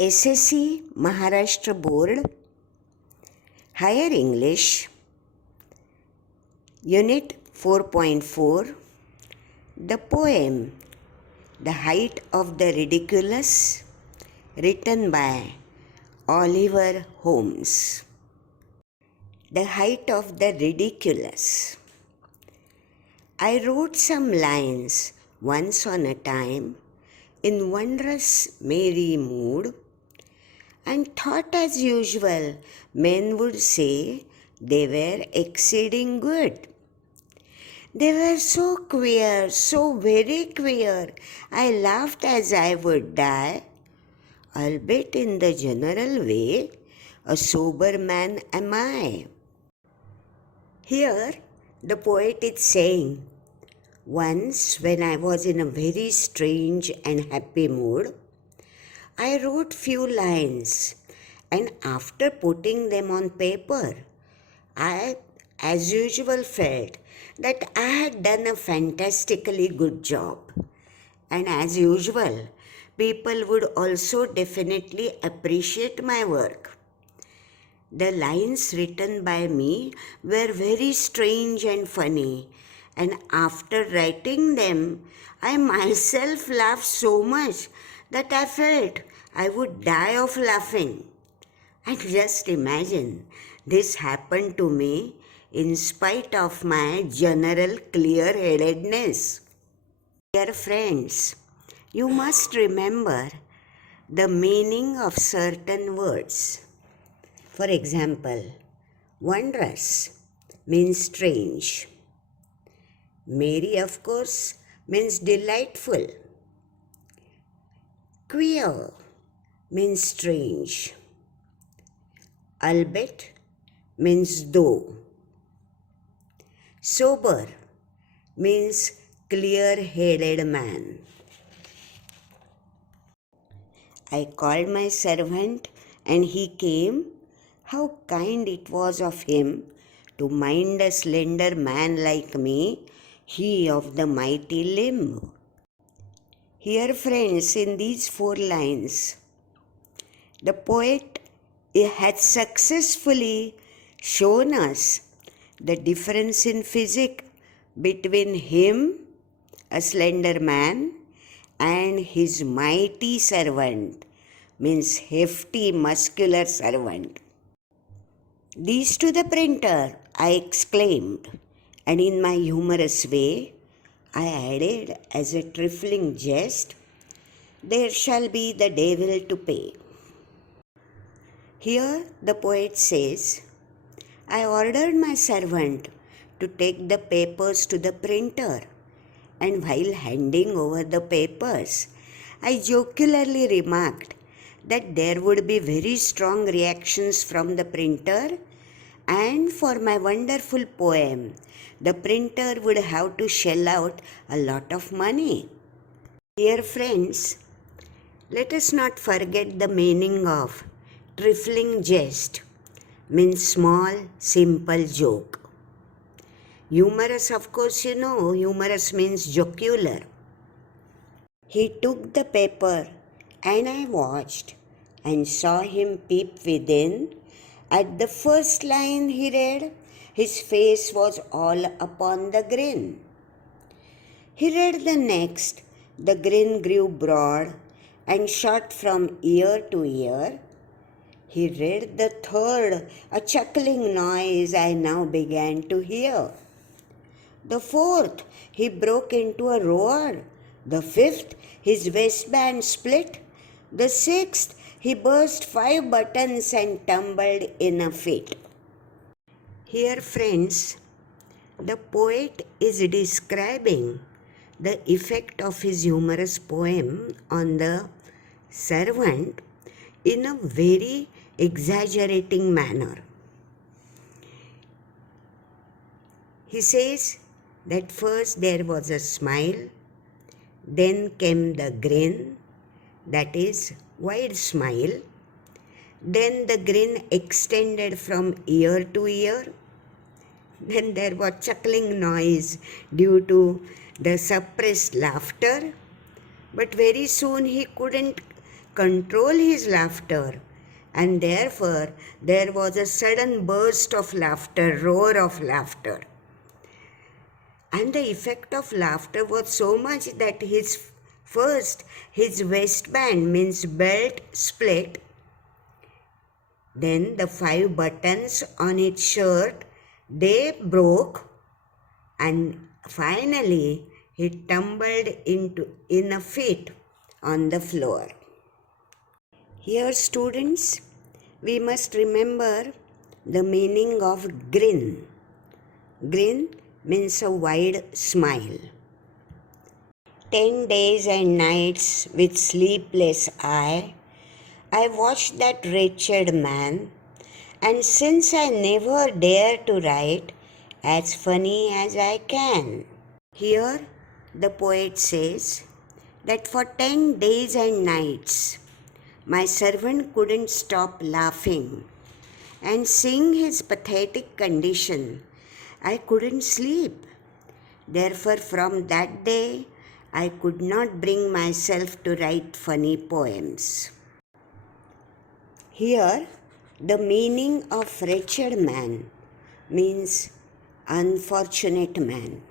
S.S.C. Maharashtra Board, Higher English, Unit 4.4, the poem The Height of the Ridiculous, written by Oliver Holmes. The height of the ridiculous. I wrote some lines once on a time in wondrous merry mood, and thought as usual men would say they were exceeding good. They were so queer, so very queer, I laughed as I would die, albeit in the general way, a sober man am I. Here the poet is saying, once when I was in a very strange and happy mood, I wrote few lines, and after putting them on paper, I, as usual, felt that I had done a fantastically good job. And as usual, people would also definitely appreciate my work. The lines written by me were very strange and funny, and after writing them, I myself laughed so much that I felt I would die of laughing. And just imagine, this happened to me in spite of my general clear-headedness. Dear friends, you must remember the meaning of certain words. For example, wondrous means strange. Merry, of course, means delightful. Queer means strange. Albeit means though. Sober means clear-headed man. I called my servant and he came. How kind it was of him to mind a slender man like me, he of the mighty limb. Here, friends, in these 4 lines, the poet has successfully shown us the difference in physique between him, a slender man, and his mighty servant, means hefty muscular servant. These to the printer, I exclaimed, and in my humorous way, I added as a trifling jest, there shall be the devil to pay. Here the poet says, I ordered my servant to take the papers to the printer, and while handing over the papers, I jocularly remarked that there would be very strong reactions from the printer, and for my wonderful poem, the printer would have to shell out a lot of money. Dear friends, let us not forget the meaning of trifling jest, means small, simple joke. Humorous, of course, you know, humorous means jocular. He took the paper and I watched and saw him peep within. At the first line he read, his face was all upon the grin. He read the next, the grin grew broad and shot from ear to ear. He read the third, a chuckling noise I now began to hear. The fourth, he broke into a roar. The fifth, his waistband split. The sixth, he burst 5 buttons and tumbled in a fit. Here, friends, the poet is describing the effect of his humorous poem on the servant in a very exaggerating manner. He says that first there was a smile, then came the grin, that is, wide smile, then the grin extended from ear to ear, then there was chuckling noise due to the suppressed laughter, but very soon he couldn't control his laughter, and therefore there was a sudden burst of laughter, roar of laughter. And the effect of laughter was so much that his waistband means belt split. Then the 5 buttons on its shirt, they broke, and finally he tumbled in a fit on the floor. Here, students, we must remember the meaning of grin. Grin means a wide smile. 10 days and nights with sleepless eye, I watched that wretched man, and since I never dare to write as funny as I can. Here, the poet says that for 10 days and nights, my servant couldn't stop laughing, and seeing his pathetic condition, I couldn't sleep. Therefore, from that day, I could not bring myself to write funny poems. Here, the meaning of wretched man means unfortunate man.